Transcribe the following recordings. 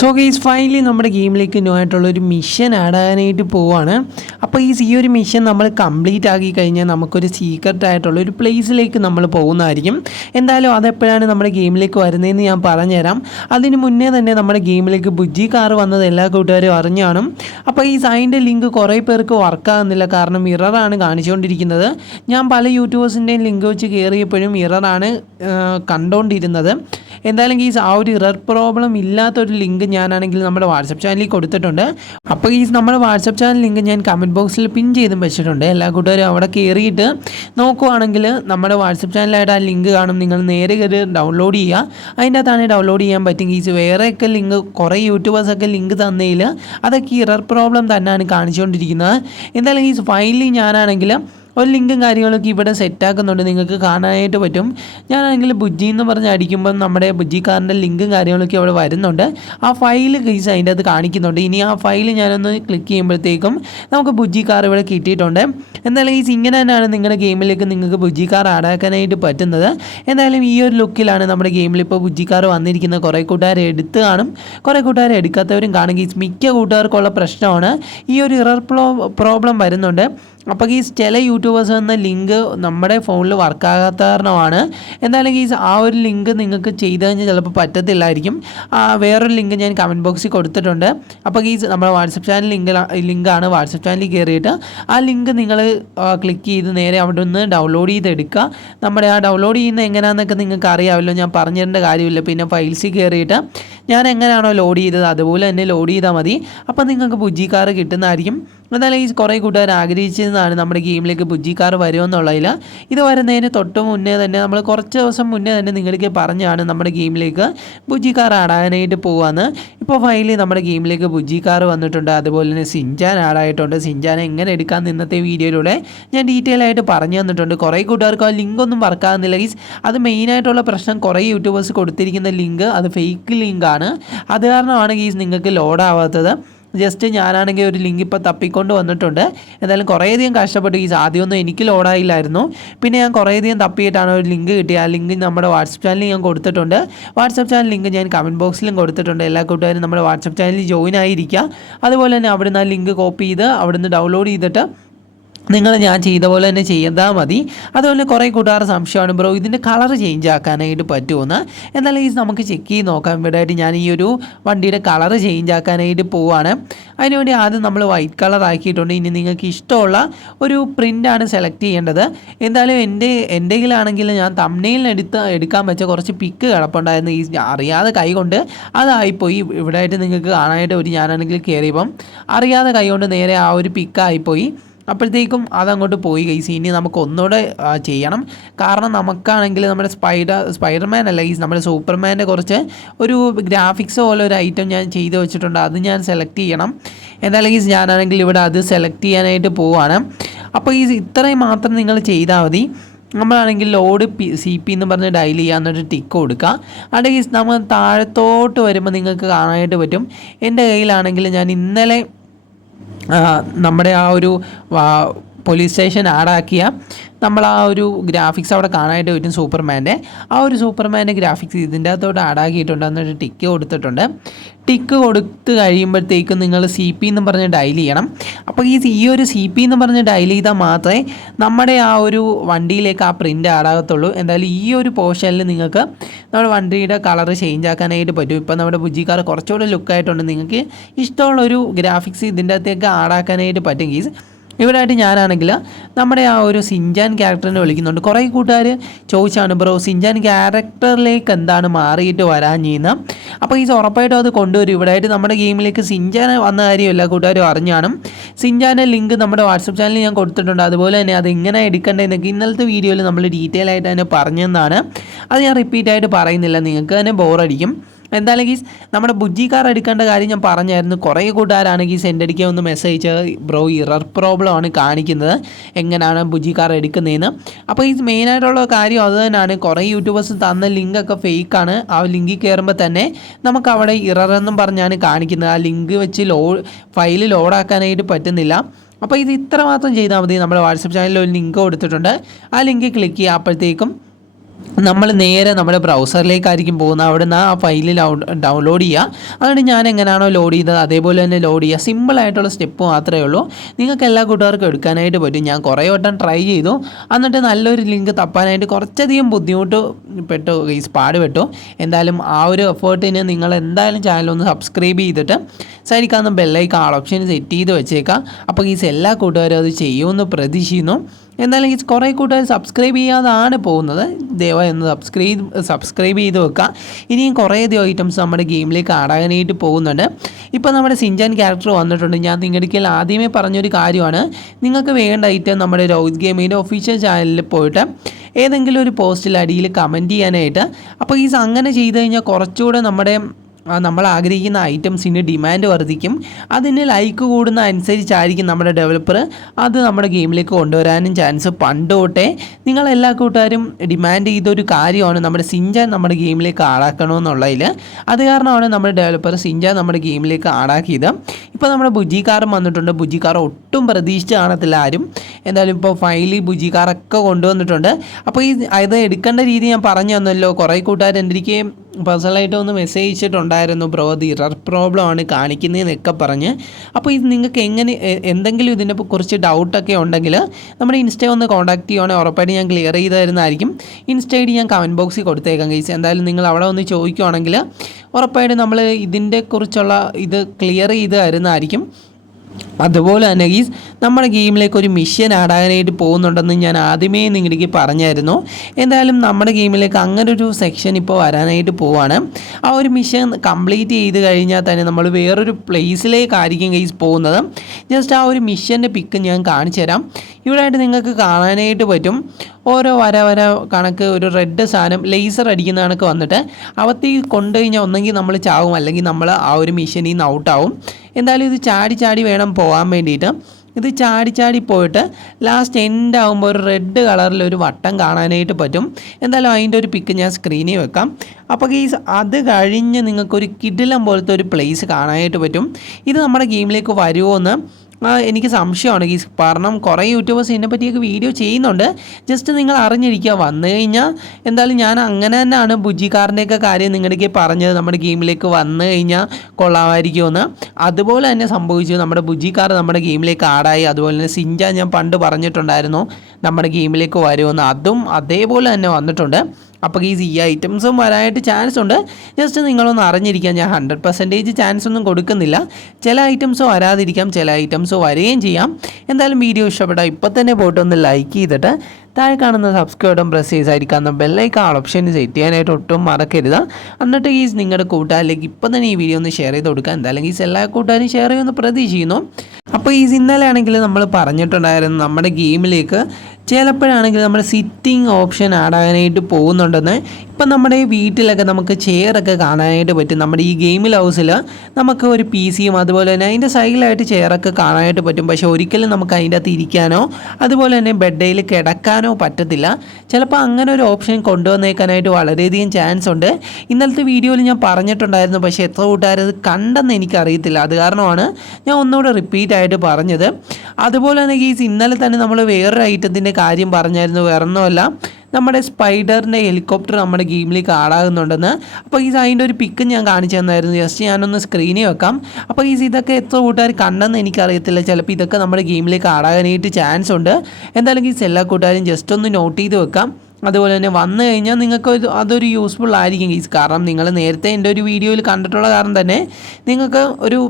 So guys finally നമ്മുടെ ഗെയിമിലേക്ക് new ആയിട്ടുള്ളൊരു mission add ആകാനായിട്ട് പോവുകയാണ്. അപ്പോൾ ഈ ഒരു മിഷൻ നമ്മൾ കംപ്ലീറ്റ് ആക്കി കഴിഞ്ഞാൽ നമുക്കൊരു സീക്രട്ട് ആയിട്ടുള്ള ഒരു പ്ലേസിലേക്ക് നമ്മൾ പോകുന്നതായിരിക്കും. എന്തായാലും അതെപ്പോഴാണ് നമ്മുടെ ഗെയിമിലേക്ക് വരുന്നതെന്ന് ഞാൻ പറഞ്ഞുതരാം. അതിന് മുന്നേ തന്നെ നമ്മുടെ ഗെയിമിലേക്ക് ബുജ്ജി കാർ വന്നത് എല്ലാ കൂട്ടുകാരും അറിഞ്ഞാണ്. അപ്പോൾ ഈ സൈൻ്റെ ലിങ്ക് കുറേ പേർക്ക് വർക്കാകുന്നില്ല, കാരണം മിററാണ് കാണിച്ചുകൊണ്ടിരിക്കുന്നത്. ഞാൻ പല യൂട്യൂബേഴ്സിൻ്റെയും ലിങ്ക് വെച്ച് കയറിയപ്പോഴും മിററാണ് കണ്ടുകൊണ്ടിരുന്നത്. എന്തായാലും ആ ഒരു ഇറർ പ്രോബ്ലം ഇല്ലാത്തൊരു ലിങ്ക് ഞാനാണെങ്കിൽ നമ്മുടെ വാട്സപ്പ് ചാനലിൽ കൊടുത്തിട്ടുണ്ട്. അപ്പോൾ നമ്മുടെ വാട്സപ്പ് ചാനൽ ലിങ്ക് ഞാൻ കമൻറ്റ് ബോക്സിൽ പിൻ ചെയ്തും വെച്ചിട്ടുണ്ട്. എല്ലാ കൂട്ടുകാരും അവിടെ കയറിയിട്ട് നോക്കുവാണെങ്കിൽ നമ്മുടെ വാട്സപ്പ് ചാനലായിട്ട് ആ ലിങ്ക് കാണും. നിങ്ങൾ നേരെ കയറി ഡൗൺലോഡ് ചെയ്യുക. അതിൻ്റെ അകത്താണ് ഡൗൺലോഡ് ചെയ്യാൻ പറ്റും. വേറെയൊക്കെ ലിങ്ക് കുറേ യൂട്യൂബേഴ്സൊക്കെ ലിങ്ക് തന്നതിൽ അതൊക്കെ ഇറർ പ്രോബ്ലം തന്നെയാണ് കാണിച്ചുകൊണ്ടിരിക്കുന്നത്. എന്തായാലും ഫൈനലി ഞാനാണെങ്കിൽ ഒരു ലിങ്കും കാര്യങ്ങളൊക്കെ ഇവിടെ സെറ്റാക്കുന്നുണ്ട്, നിങ്ങൾക്ക് കാണാനായിട്ട് പറ്റും. ഞാനാണെങ്കിൽ ബുജ്ജി എന്ന് പറഞ്ഞ് അടിക്കുമ്പം നമ്മുടെ ബുജ്ജി കാറിൻ്റെ ലിങ്കും കാര്യങ്ങളൊക്കെ അവിടെ വരുന്നുണ്ട്. ആ ഫയൽ ഗൈസ് അതിൻ്റെ അത് കാണിക്കുന്നുണ്ട്. ഇനി ആ ഫയൽ ഞാനൊന്ന് ക്ലിക്ക് ചെയ്യുമ്പോഴത്തേക്കും നമുക്ക് ബുജ്ജി കാർ ഇവിടെ കിട്ടിയിട്ടുണ്ട്. എന്തായാലും ഇങ്ങനെ തന്നെയാണ് നിങ്ങളുടെ ഗെയിമിലേക്ക് നിങ്ങൾക്ക് ബുജ്ജി കാർ ആഡാക്കാനായിട്ട് പറ്റുന്നത്. എന്തായാലും ഈ ഒരു ലുക്കിലാണ് നമ്മുടെ ഗെയിമിൽ ഇപ്പോൾ ബുജ്ജി കാർ വന്നിരിക്കുന്നത്. കുറേ കൂട്ടുകാർ എടുത്ത് കാണും, കുറേ കൂട്ടുകാർ എടുക്കാത്തവരും കാണും. മിക്ക കൂട്ടുകാർക്കുള്ള പ്രശ്നമാണ് ഈ ഒരു ഇറർ പ്രോബ്ലം വരുന്നുണ്ട്. അപ്പോൾ ചില യൂട്യൂബേഴ്സ് എന്ന ലിങ്ക് നമ്മുടെ ഫോണിൽ വർക്കാകാത്ത കാരണമാണ്. എന്തായാലും ആ ഒരു ലിങ്ക് നിങ്ങൾക്ക് ചെയ്ത് കഴിഞ്ഞാൽ ചിലപ്പോൾ പറ്റത്തില്ലായിരിക്കും. വേറൊരു ലിങ്ക് ഞാൻ കമൻറ്റ് ബോക്സിൽ കൊടുത്തിട്ടുണ്ട്. അപ്പോൾ നമ്മുടെ വാട്സപ്പ് ചാനൽ ലിങ്കാണ്. വാട്സപ്പ് ചാനലിൽ കയറിയിട്ട് ആ ലിങ്ക് നിങ്ങൾ ക്ലിക്ക് ചെയ്ത് നേരെ അവിടെ നിന്ന് ഡൗൺലോഡ് ചെയ്തെടുക്കുക. നമ്മുടെ ആ ഡൗൺലോഡ് ചെയ്യുന്നത് എങ്ങനെയാണെന്നൊക്കെ നിങ്ങൾക്ക് അറിയാമല്ലോ, ഞാൻ പറഞ്ഞു തരേണ്ട കാര്യമില്ല. പിന്നെ ഫയൽസിൽ കയറിയിട്ട് ഞാൻ എങ്ങനെയാണോ ലോഡ് ചെയ്തത് അതുപോലെ തന്നെ ലോഡ് ചെയ്താൽ മതി. അപ്പോൾ നിങ്ങൾക്ക് ബുജ്ജി കാർ കിട്ടുന്നതായിരിക്കും. എന്തായാലും കുറേ കൂട്ടുകാർ ആഗ്രഹിച്ചതാണ് നമ്മുടെ ഗെയിമിലേക്ക് ബുജ്ജി കാർ വരുമെന്നുള്ളതിൽ. ഇത് വരുന്നതിന് തൊട്ട് മുന്നേ തന്നെ നമ്മൾ കുറച്ച് ദിവസം മുന്നേ തന്നെ നിങ്ങൾക്ക് പറഞ്ഞാണ് നമ്മുടെ ഗെയിമിലേക്ക് ബുജ്ജി കാർ ആടാനായിട്ട് പോകാമെന്ന്. ഇപ്പോൾ ഫൈനലി നമ്മുടെ ഗെയിമിലേക്ക് ബുജ്ജി കാർ വന്നിട്ടുണ്ട്. അതുപോലെ തന്നെ സിൻചാൻ ആഡായിട്ടുണ്ട്. സിൻചാനെ എങ്ങനെ എടുക്കാമെന്ന് ഇന്നത്തെ വീഡിയോയിലൂടെ ഞാൻ ഡീറ്റെയിൽ ആയിട്ട് പറഞ്ഞു തന്നിട്ടുണ്ട്. കുറേ കൂട്ടുകാർക്ക് ആ ലിങ്കൊന്നും വർക്കാകുന്നില്ല. അത് മെയിനായിട്ടുള്ള പ്രശ്നം, കുറേ യൂട്യൂബേഴ്സ് കൊടുത്തിരിക്കുന്ന ലിങ്ക് അത് ഫേക്ക് ലിങ്കാണ്. അത് കാരണമാണ് നിങ്ങൾക്ക് ലോഡ് ആവാത്തത്. ജസ്റ്റ് ഞാനാണെങ്കിൽ ഒരു ലിങ്ക് ഇപ്പോൾ തപ്പിക്കൊണ്ട് വന്നിട്ടുണ്ട്. എന്തായാലും കുറേയധികം കഷ്ടപ്പെട്ടു. ആദ്യമൊന്നും എനിക്ക് ലോഡായില്ലായിരുന്നു. പിന്നെ ഞാൻ കുറേയധികം തപ്പിയിട്ടാണ് ഒരു ലിങ്ക് കിട്ടിയത്. ആ ലിങ്ക് നമ്മുടെ വാട്സപ്പ് ചാനലിൽ ഞാൻ കൊടുത്തിട്ടുണ്ട്. വാട്സപ്പ് ചാനൽ ലിങ്ക് ഞാൻ കമൻറ്റ് ബോക്സിലും കൊടുത്തിട്ടുണ്ട്. എല്ലാ കൂട്ടുകാരും നമ്മുടെ വാട്സപ്പ് ചാനലിൽ ജോയിൻ ആയിരിക്കുക. അതുപോലെ തന്നെ അവിടുന്ന് ആ ലിങ്ക് കോപ്പി ചെയ്ത് അവിടുന്ന് ഡൗൺലോഡ് ചെയ്തിട്ട് നിങ്ങൾ ഞാൻ ചെയ്ത പോലെ തന്നെ ചെയ്താൽ മതി. അതുപോലെ കുറേ കൂട്ടുകാർ സംശയമാണ്, ബ്രോ ഇതിൻ്റെ കളർ ചേഞ്ച് ആക്കാനായിട്ട് പറ്റുമെന്ന്. എന്നാലും നമുക്ക് ചെക്ക് ചെയ്ത് നോക്കാം. ഇവിടെയായിട്ട് ഞാൻ ഈ ഒരു വണ്ടിയുടെ കളർ ചേഞ്ച് ആക്കാനായിട്ട് പോവുകയാണ്. അതിനുവേണ്ടി ആദ്യം നമ്മൾ വൈറ്റ് കളർ ആക്കിയിട്ടുണ്ട്. ഇനി നിങ്ങൾക്ക് ഇഷ്ടമുള്ള ഒരു പ്രിൻ്റാണ് സെലക്ട് ചെയ്യേണ്ടത്. എന്തായാലും എൻ്റെ കയ്യിലാണെങ്കിൽ ഞാൻ തംബ്നെയിലിന് എടുക്കാൻ വെച്ച കുറച്ച് പിക്ക് കിടപ്പുണ്ടായിരുന്നു. അറിയാതെ കൈ കൊണ്ട് അതായിപ്പോയി. ഇവിടെയായിട്ട് നിങ്ങൾക്ക് കാണാനായിട്ട് ഞാനാണെങ്കിൽ കയറിയപ്പം അറിയാതെ കൈ കൊണ്ട് നേരെ ആ ഒരു പിക്കായിപ്പോയി. അപ്പോഴത്തേക്കും അതങ്ങോട്ട് പോയി ഗൈസ്. ഇനി നമുക്ക് ഒന്നുകൂടെ ചെയ്യണം. കാരണം നമുക്കാണെങ്കിൽ നമ്മുടെ സ്പൈഡർമാൻ അല്ല നമ്മുടെ സൂപ്പർമാൻ്റെ കുറച്ച് ഒരു ഗ്രാഫിക്സ് പോലെ ഒരു ഐറ്റം ഞാൻ ചെയ്ത് വെച്ചിട്ടുണ്ട്. അത് ഞാൻ സെലക്ട് ചെയ്യണം. എന്തായാലും ഞാനാണെങ്കിൽ ഇവിടെ അത് സെലക്ട് ചെയ്യാനായിട്ട് പോവുകയാണ്. അപ്പോൾ ഇത്രയും മാത്രം നിങ്ങൾ ചെയ്താൽ മതി. നമ്മളാണെങ്കിൽ ലോഡ് CP എന്ന് പറഞ്ഞ് ഡയൽ ചെയ്യുക, എന്നിട്ട് ടിക്ക് കൊടുക്കുക. അല്ലെങ്കിൽ നമ്മൾ താഴത്തോട്ട് വരുമ്പോൾ നിങ്ങൾക്ക് കാണാനായിട്ട് പറ്റും. എൻ്റെ കയ്യിലാണെങ്കിൽ ഞാൻ ഇന്നലെ നമ്മുടെ ആ ഒരു പോലീസ് സ്റ്റേഷൻ ആഡാക്കിയ നമ്മൾ ആ ഒരു ഗ്രാഫിക്സ് അവിടെ കാണാനായിട്ട് പറ്റും. സൂപ്പർമാൻ്റെ ഗ്രാഫിക്സ് ഇതിൻ്റെ അകത്തോട്ട് ആഡാക്കിയിട്ടുണ്ട്. എന്നിട്ട് ടിക്ക് കൊടുത്തിട്ടുണ്ട്. ടിക്ക് കൊടുത്ത് കഴിയുമ്പോഴത്തേക്കും നിങ്ങൾ CP എന്ന് പറഞ്ഞ് ഡയൽ ചെയ്യണം. അപ്പോൾ ഈ ഒരു CP എന്ന് പറഞ്ഞ് ഡയൽ ചെയ്താൽ മാത്രമേ നമ്മുടെ ആ ഒരു വണ്ടിയിലേക്ക് ആ പ്രിൻ്റ് ആഡാകത്തുള്ളൂ. എന്തായാലും ഈ ഒരു പോർഷനിൽ നിങ്ങൾക്ക് നമ്മുടെ വണ്ടിയുടെ കളർ ചേഞ്ച് ആക്കാനായിട്ട് പറ്റും. ഇപ്പോൾ നമ്മുടെ ബുജ്ജി കാർ കുറച്ചുകൂടെ ലുക്കായിട്ടുണ്ട്. നിങ്ങൾക്ക് ഇഷ്ടമുള്ളൊരു ഗ്രാഫിക്സ് ഇതിൻ്റെ അകത്തേക്ക് ആഡാക്കാനായിട്ട് പറ്റും ഗീസ്. ഇവിടെയായിട്ട് ഞാനാണെങ്കിൽ നമ്മുടെ ആ ഒരു സിൻചാൻ ക്യാരക്ടറിനെ വിളിക്കുന്നുണ്ട്. കുറേ കൂട്ടുകാർ ചോദിച്ചാണ്, ബ്രോ സിൻചാൻ ക്യാരക്ടറിലേക്ക് എന്താണ് മാറിയിട്ട് വരാൻ ചെയ്യുന്നത്. അപ്പോൾ ഉറപ്പായിട്ടും അത് കൊണ്ടുവരും. ഇവിടെയായിട്ട് നമ്മുടെ ഗെയിമിലേക്ക് സിൻചാൻ വന്ന കാര്യം എല്ലാ കൂട്ടുകാരും അറിഞ്ഞാണ്. സിൻചാൻ്റെ ലിങ്ക് നമ്മുടെ വാട്സപ്പ് ചാനലിൽ ഞാൻ കൊടുത്തിട്ടുണ്ട്. അതുപോലെ തന്നെ അത് എങ്ങനെ എടുക്കേണ്ടതെന്നൊക്കെ ഇന്നലത്തെ വീഡിയോയിൽ നമ്മൾ ഡീറ്റെയിൽ ആയിട്ട് തന്നെ പറഞ്ഞെന്നാണ്. അത് ഞാൻ റിപ്പീറ്റായിട്ട് പറയുന്നില്ല, നിങ്ങൾക്ക് തന്നെ ബോറടിക്കും. എന്തായാലും നമ്മുടെ ബുജ്ജി കാർ എടുക്കേണ്ട കാര്യം ഞാൻ പറഞ്ഞായിരുന്നു. കുറേ കൂട്ടുകാരാണെങ്കിൽ എൻ്റെ അടുക്കെ ഒന്ന് മെസ്സേജ്, ബ്രോ ഇറർ പ്രോബ്ലം ആണ് കാണിക്കുന്നത്, എങ്ങനെയാണ് ബുജ്ജി കാർ എടുക്കുന്നതെന്ന്. അപ്പോൾ മെയിനായിട്ടുള്ള കാര്യം അത് തന്നെയാണ്. കുറേ യൂട്യൂബേഴ്സ് തന്ന ലിങ്കൊക്കെ ഫേക്കാണ്. ആ ലിങ്കിൽ കയറുമ്പോൾ തന്നെ നമുക്ക് അവിടെ ഇറർ എന്നും പറഞ്ഞാണ് കാണിക്കുന്നത്. ആ ലിങ്ക് വെച്ച് ഫയൽ ലോഡാക്കാനായിട്ട് പറ്റുന്നില്ല. അപ്പോൾ ഇത്ര മാത്രം ചെയ്താൽ മതി. നമ്മുടെ വാട്സപ്പ് ചാനലിൽ ഒരു ലിങ്ക് കൊടുത്തിട്ടുണ്ട്. ആ ലിങ്ക് ക്ലിക്ക് ചെയ്യുക. അപ്പോഴത്തേക്കും നമ്മൾ നേരെ നമ്മുടെ ബ്രൗസറിലേക്കായിരിക്കും പോകുന്നത്. അവിടെ നിന്ന് ആ ഫയലിൽ ഡൗൺലോഡ് ചെയ്യുക. അതുകൊണ്ട് ഞാൻ എങ്ങനെയാണോ ലോഡ് ചെയ്തത് അതേപോലെ തന്നെ ലോഡ് ചെയ്യുക. സിമ്പിളായിട്ടുള്ള സ്റ്റെപ്പ് മാത്രമേ ഉള്ളൂ. നിങ്ങൾക്ക് എല്ലാ കൂട്ടുകാർക്കും എടുക്കാനായിട്ട് പറ്റും. ഞാൻ കുറേ വട്ടം ട്രൈ ചെയ്തു. എന്നിട്ട് നല്ലൊരു ലിങ്ക് തപ്പാനായിട്ട് കുറച്ചധികം ബുദ്ധിമുട്ട് പെട്ടു, പാടുപെട്ടു. എന്തായാലും ആ ഒരു എഫേർട്ടിന് നിങ്ങൾ എന്തായാലും ചാനലൊന്ന് സബ്സ്ക്രൈബ് ചെയ്തിട്ട് സൈഡിൽ കാണുന്ന ബെല്ലൈക്കൺ ആൾ ഓപ്ഷൻ സെറ്റ് ചെയ്ത് വെച്ചേക്കാം. അപ്പോൾ എല്ലാ കൂട്ടുകാരും അത് ചെയ്യുമെന്ന് പ്രതീക്ഷിക്കുന്നു. എന്തായാലും കുറേ കൂട്ടുകാർ സബ്സ്ക്രൈബ് ചെയ്യാതാണ് പോകുന്നത്. ദയവായി ഒന്ന് സബ്സ്ക്രൈബ് ചെയ്ത് വെക്കുക. ഇനിയും കുറേയധികം ഐറ്റംസ് നമ്മുടെ ഗെയിമിലേക്ക് ആടാനായിട്ട് പോകുന്നുണ്ട്. ഇപ്പോൾ നമ്മുടെ സിൻചാൻ ക്യാരക്ടർ വന്നിട്ടുണ്ട്. ഞാൻ നിങ്ങളുടെ ആദ്യമേ പറഞ്ഞൊരു കാര്യമാണ്, നിങ്ങൾക്ക് വേണ്ട ഐറ്റം നമ്മുടെ രോഹിത് ഗെയിമിൻ്റെ ഒഫീഷ്യൽ ചാനലിൽ പോയിട്ട് ഏതെങ്കിലും ഒരു പോസ്റ്റിൽ അടിയിൽ കമൻറ്റ് ചെയ്യാനായിട്ട്. അപ്പോൾ അങ്ങനെ ചെയ്ത് കഴിഞ്ഞാൽ കുറച്ചുകൂടെ നമ്മൾ ആഗ്രഹിക്കുന്ന ഐറ്റംസിന് ഡിമാൻഡ് വർദ്ധിക്കും. അതിന് ലൈക്ക് കൂടുന്ന അനുസരിച്ചായിരിക്കും നമ്മുടെ ഡെവലപ്പർ അത് നമ്മുടെ ഗെയിമിലേക്ക് കൊണ്ടുവരാനും ചാൻസ്. പണ്ട് തൊട്ടേ നിങ്ങളെല്ലാ കൂട്ടുകാരും ഡിമാൻഡ് ചെയ്തൊരു കാര്യമാണ് നമ്മുടെ സിൻചാൻ നമ്മുടെ ഗെയിമിലേക്ക് ആടാക്കണമെന്നുള്ളതിൽ. അത് കാരണമാണ് നമ്മുടെ ഡെവലപ്പർ സിൻചാൻ നമ്മുടെ ഗെയിമിലേക്ക് ആടാക്കിയത്. ഇപ്പോൾ നമ്മുടെ ബുജിക്കാറും വന്നിട്ടുണ്ട്. ബുജിക്കാർ ഒട്ടും പ്രതീക്ഷിച്ച് കാണത്തില്ല ആരും. എന്തായാലും ഇപ്പോൾ ഫൈനലി ബുജിക്കാറൊക്കെ കൊണ്ടുവന്നിട്ടുണ്ട്. അപ്പോൾ അത് എടുക്കേണ്ട രീതി ഞാൻ പറഞ്ഞു തന്നല്ലോ. കുറേ കൂട്ടുകാർ എനിക്ക് പേഴ്സണലായിട്ട് ഒന്ന് മെസ്സേജ് അയച്ചിട്ടുണ്ടായിരുന്നു, ബ്രോ അത് ഇറർ പ്രോബ്ലം ആണ് കാണിക്കുന്നതെന്നൊക്കെ പറഞ്ഞ്. അപ്പോൾ ഇത് നിങ്ങൾക്ക് എന്തെങ്കിലും ഇതിനെ കുറിച്ച് ഡൗട്ടൊക്കെ ഉണ്ടെങ്കിൽ നമ്മുടെ ഇൻസ്റ്റ ഒന്ന് കോൺടാക്ട് ചെയ്യുവാണെങ്കിൽ ഉറപ്പായിട്ട് ഞാൻ ക്ലിയർ ചെയ്ത് തരുന്നതായിരിക്കും. ഇൻസ്റ്റ ഐ ഡി ഞാൻ കമൻറ്റ് ബോക്സിൽ കൊടുത്തേക്കാം ഗൈസ്. എന്തായാലും നിങ്ങൾ അവിടെ ഒന്ന് ചോദിക്കുവാണെങ്കിൽ ഉറപ്പായിട്ട് നമ്മൾ ഇതിൻ്റെ കുറിച്ചുള്ള ഇത് ക്ലിയർ ചെയ്ത് തരുന്നതായിരിക്കും. അതുപോലെ തന്നെ ഗീസ് നമ്മുടെ ഗെയിമിലേക്ക് ഒരു മിഷൻ ആടാനായിട്ട് പോകുന്നുണ്ടെന്ന് ഞാൻ ആദ്യമേ നിങ്ങൾക്ക് പറഞ്ഞായിരുന്നു. എന്തായാലും നമ്മുടെ ഗെയിമിലേക്ക് അങ്ങനെ ഒരു സെക്ഷൻ ഇപ്പോൾ വരാനായിട്ട് പോവാണ്. ആ ഒരു മിഷൻ കംപ്ലീറ്റ് ചെയ്ത് കഴിഞ്ഞാൽ തന്നെ നമ്മൾ വേറൊരു പ്ലേസിലേക്കായിരിക്കും ഗീസ് പോകുന്നത്. ജസ്റ്റ് ആ ഒരു മിഷൻ്റെ പിക്ക് ഞാൻ കാണിച്ചു തരാം. ഇവിടെ ആയിട്ട് നിങ്ങൾക്ക് കാണാനായിട്ട് പറ്റും ഓരോ വര കണക്ക് ഒരു റെഡ് സാധനം ലേസർ അടിക്കുന്ന കണക്ക് വന്നിട്ട് അവത്തേക്ക് കൊണ്ടു കഴിഞ്ഞാൽ ഒന്നെങ്കിൽ നമ്മൾ ചാവും, അല്ലെങ്കിൽ നമ്മൾ ആ ഒരു മിഷനിൽ നിന്ന് ഔട്ടാവും. എന്തായാലും ഇത് ചാടി വേണം പോകാൻ വേണ്ടിയിട്ട്. ഇത് ചാടി പോയിട്ട് ലാസ്റ്റ് എൻഡ് ആകുമ്പോൾ ഒരു റെഡ് കളറിലൊരു വട്ടം കാണാനായിട്ട് പറ്റും. എന്തായാലും അതിൻ്റെ ഒരു പിക്ക് ഞാൻ സ്ക്രീനിൽ വെക്കാം. അപ്പോൾ അത് കഴിഞ്ഞ് നിങ്ങൾക്കൊരു കിടിലം പോലത്തെ ഒരു പ്ലേസ് കാണാനായിട്ട് പറ്റും. ഇത് നമ്മുടെ ഗെയിമിലേക്ക് വരുമോ എന്ന് എനിക്ക് സംശയമാണ് ഗീസ്. കാരണം കുറേ യൂട്യൂബേഴ്സ് ഇതിനെ പറ്റിയൊക്കെ വീഡിയോ ചെയ്യുന്നുണ്ട്. ജസ്റ്റ് നിങ്ങൾ അറിഞ്ഞിരിക്കുക. വന്നു കഴിഞ്ഞാൽ എന്തായാലും ഞാൻ അങ്ങനെ തന്നെയാണ് ബുജിക്കാറിൻ്റെയൊക്കെ കാര്യം നിങ്ങളുടെ പറഞ്ഞത്. നമ്മുടെ ഗെയിമിലേക്ക് വന്നു കഴിഞ്ഞാൽ കൊള്ളാമായിരിക്കുമെന്ന്. അതുപോലെ തന്നെ സംഭവിച്ചു. നമ്മുടെ ബുജിക്കാർ നമ്മുടെ ഗെയിമിലേക്ക് ആടായി. അതുപോലെ തന്നെ സിൻചാൻ ഞാൻ പണ്ട് പറഞ്ഞിട്ടുണ്ടായിരുന്നു നമ്മുടെ ഗെയിമിലേക്ക് വരുമെന്ന്. അതും അതേപോലെ തന്നെ വന്നിട്ടുണ്ട്. അപ്പോൾ ഈ ഐറ്റംസും വരാനായിട്ട് ചാൻസ് ഉണ്ട്. ജസ്റ്റ് നിങ്ങളൊന്ന് അറിഞ്ഞിരിക്കാം. ഞാൻ 100% ചാൻസ് ഒന്നും കൊടുക്കുന്നില്ല. ചില ഐറ്റംസ് വരാതിരിക്കാം, ചില ഐറ്റംസ് വരികയും ചെയ്യാം. എന്തായാലും വീഡിയോ ഇഷ്ടപ്പെട്ടാൽ ഇപ്പോൾ തന്നെ പോയിട്ട് ഒന്ന് ലൈക്ക് ചെയ്തിട്ട് താഴെ കാണുന്ന സബ്സ്ക്രൈബും പ്രസ് ചെയ്തായിരിക്കാവുന്ന ബെല്ലൈക്കൺ ആൾ ഓപ്ഷൻ സെറ്റ് ചെയ്യാനായിട്ട് ഒട്ടും മറക്കരുത്. എന്നിട്ട് നിങ്ങളുടെ കൂട്ടുകാരിലേക്ക് ഇപ്പം തന്നെ ഈ വീഡിയോ ഒന്ന് ഷെയർ ചെയ്ത് കൊടുക്കുക. എന്തായാലും എല്ലാ കൂട്ടുകാരും ഷെയർ ചെയ്യുമെന്ന് പ്രതീക്ഷിക്കുന്നു. അപ്പോൾ ഇന്നലെ ആണെങ്കിൽ നമ്മൾ പറഞ്ഞിട്ടുണ്ടായിരുന്നു നമ്മുടെ ഗെയിമിലേക്ക് ചിലപ്പോഴാണെങ്കിൽ നമ്മൾ സിറ്റിംഗ് ഓപ്ഷൻ ആടാനായിട്ട് പോകുന്നുണ്ടെന്ന്. ഇപ്പം നമ്മുടെ വീട്ടിലൊക്കെ നമുക്ക് ചെയറൊക്കെ കാണാനായിട്ട് പറ്റും. നമ്മുടെ ഈ ഗെയിമിൽ ഹൗസിൽ നമുക്ക് ഒരു PC-യും അതുപോലെ തന്നെ അതിൻ്റെ സൈഡിലായിട്ട് ചെയറൊക്കെ കാണാനായിട്ട് പറ്റും. പക്ഷേ ഒരിക്കലും നമുക്ക് അതിൻ്റെ അകത്ത് ഇരിക്കാനോ അതുപോലെ തന്നെ ബെഡയിൽ കിടക്കാനോ പറ്റത്തില്ല. ചിലപ്പോൾ അങ്ങനെ ഒരു ഓപ്ഷൻ കൊണ്ടുവന്നേക്കാനായിട്ട് വളരെയധികം ചാൻസ് ഉണ്ട്. ഇന്നലത്തെ വീഡിയോയിൽ ഞാൻ പറഞ്ഞിട്ടുണ്ടായിരുന്നു, പക്ഷേ എത്ര കൂട്ടുകാരത് കണ്ടെന്ന് എനിക്കറിയത്തില്ല. അത് കാരണമാണ് ഞാൻ ഒന്നുകൂടെ റിപ്പീറ്റ് ആയിട്ട് പറഞ്ഞത്. അതുപോലെ തന്നെ ഇന്നലെ തന്നെ നമ്മൾ വേറൊരു ഐറ്റത്തിൻ്റെ കാര്യം പറഞ്ഞായിരുന്നു. വേറൊന്നുമല്ല, നമ്മുടെ സ്പൈഡറിൻ്റെ ഹെലികോപ്റ്റർ നമ്മുടെ ഗെയിമിലേക്ക് ആടാകുന്നുണ്ടെന്ന്. അപ്പോൾ അതിൻ്റെ ഒരു പിക്ക് ഞാൻ കാണിച്ചു തന്നായിരുന്നു. ജസ്റ്റ് ഞാനൊന്ന് സ്ക്രീനിൽ വെക്കാം. അപ്പോൾ ഇതൊക്കെ എത്ര കൂട്ടുകാർ കണ്ടെന്ന് എനിക്കറിയത്തില്ല. ചിലപ്പോൾ ഇതൊക്കെ നമ്മുടെ ഗെയിമിലേക്ക് ആടാകാനായിട്ട് ചാൻസ് ഉണ്ട്. എന്തായാലും എല്ലാ കൂട്ടുകാരും ജസ്റ്റ് ഒന്ന് നോട്ട് ചെയ്ത് വെക്കാം. അതുപോലെ തന്നെ വന്നു കഴിഞ്ഞാൽ നിങ്ങൾക്ക് അതൊരു യൂസ്ഫുൾ ആയിരിക്കും കാരണം നിങ്ങൾ നേരത്തെ എൻ്റെ ഒരു വീഡിയോയിൽ കണ്ടിട്ടുള്ള കാരണം തന്നെ നിങ്ങൾക്ക് ഒരു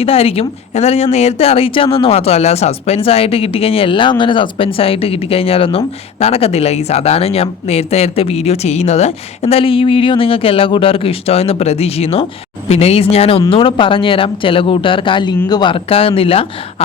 ഇതായിരിക്കും. എന്നാലും ഞാൻ നേരത്തെ അറിയിച്ചതെന്ന് മാത്രമല്ല, സസ്പെൻസ് ആയിട്ട് കിട്ടിക്കഴിഞ്ഞാൽ എല്ലാം അങ്ങനെ സസ്പെൻസ് ആയിട്ട് കിട്ടിക്കഴിഞ്ഞാലൊന്നും നടക്കത്തില്ല. അതാണ് ഞാൻ നേരത്തെ വീഡിയോ ചെയ്യുന്നത്. എന്തായാലും ഈ വീഡിയോ നിങ്ങൾക്ക് എല്ലാ കൂട്ടുകാർക്കും ഇഷ്ടമായെന്ന് പ്രതീക്ഷിക്കുന്നു. പിന്നെ ഞാൻ ഒന്നുകൂടെ പറഞ്ഞുതരാം, ചില കൂട്ടുകാർക്ക് ആ ലിങ്ക് വർക്കാകുന്നില്ല.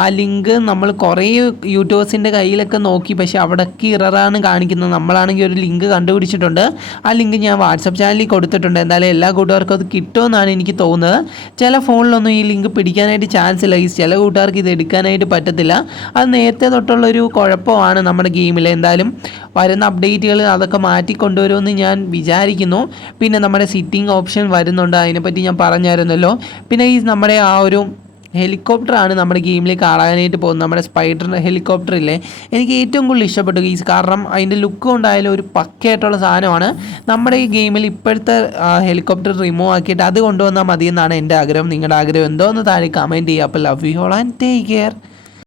ആ ലിങ്ക് നമ്മൾ കുറേ യൂട്യൂബേഴ്സിൻ്റെ കയ്യിലൊക്കെ നോക്കി, പക്ഷേ അവിടേക്ക് ഇററാണ് കാണിക്കുന്നത്. നമ്മളാണെങ്കിൽ ഒരു ലിങ്ക് കണ്ടുപിടിച്ചിട്ടുണ്ട്. ആ ലിങ്ക് ഞാൻ വാട്സപ്പ് ചാനലിൽ കൊടുത്തിട്ടുണ്ട്. എന്തായാലും എല്ലാ കൂട്ടുകാർക്കും അത് കിട്ടുമെന്നാണ് എനിക്ക് തോന്നുന്നത്. ചില ഫോണിലൊന്നും ഈ ലിങ്ക് പിടിക്കാനായിട്ട് ചാൻസ് ഇല്ല. ചില കൂട്ടുകാർക്ക് ഇത് എടുക്കാനായിട്ട് പറ്റത്തില്ല. അത് നേരത്തെ തൊട്ടുള്ളൊരു കുഴപ്പമാണ് നമ്മുടെ ഗെയിമിൽ. എന്തായാലും വരുന്ന അപ്ഡേറ്റുകൾ അതൊക്കെ മാറ്റിക്കൊണ്ടുവരുമെന്ന് ഞാൻ വിചാരിക്കുന്നു. പിന്നെ നമ്മുടെ സിറ്റിംഗ് ഓപ്ഷൻ വരുന്നുണ്ട്, അതിനെപ്പറ്റി ഞാൻ പറഞ്ഞായിരുന്നല്ലോ. പിന്നെ നമ്മുടെ ആ ഒരു ഹെലികോപ്റ്ററാണ് നമ്മുടെ ഗെയിമിലേക്ക് ആടാനായിട്ട് പോകുന്നത്. നമ്മുടെ സ്പൈഡർ ഹെലികോപ്റ്റർ ഇല്ലേ, എനിക്ക് ഏറ്റവും കൂടുതൽ ഇഷ്ടപ്പെട്ടു ഗീസ്. കാരണം അതിൻ്റെ ലുക്ക് കൊണ്ടായാലും ഒരു പക്കയായിട്ടുള്ള സാധനമാണ്. നമ്മുടെ ഈ ഗെയിമിൽ ഇപ്പോഴത്തെ ഹെലികോപ്റ്റർ റിമൂവ് ആക്കിയിട്ട് അത് കൊണ്ടുവന്നാൽ മതി എന്നാണ് എൻ്റെ ആഗ്രഹം. നിങ്ങളുടെ ആഗ്രഹം എന്തോ ഒന്ന് താഴെ കമൻറ്റ് ചെയ്യുക. അപ്പോൾ love you all and take care.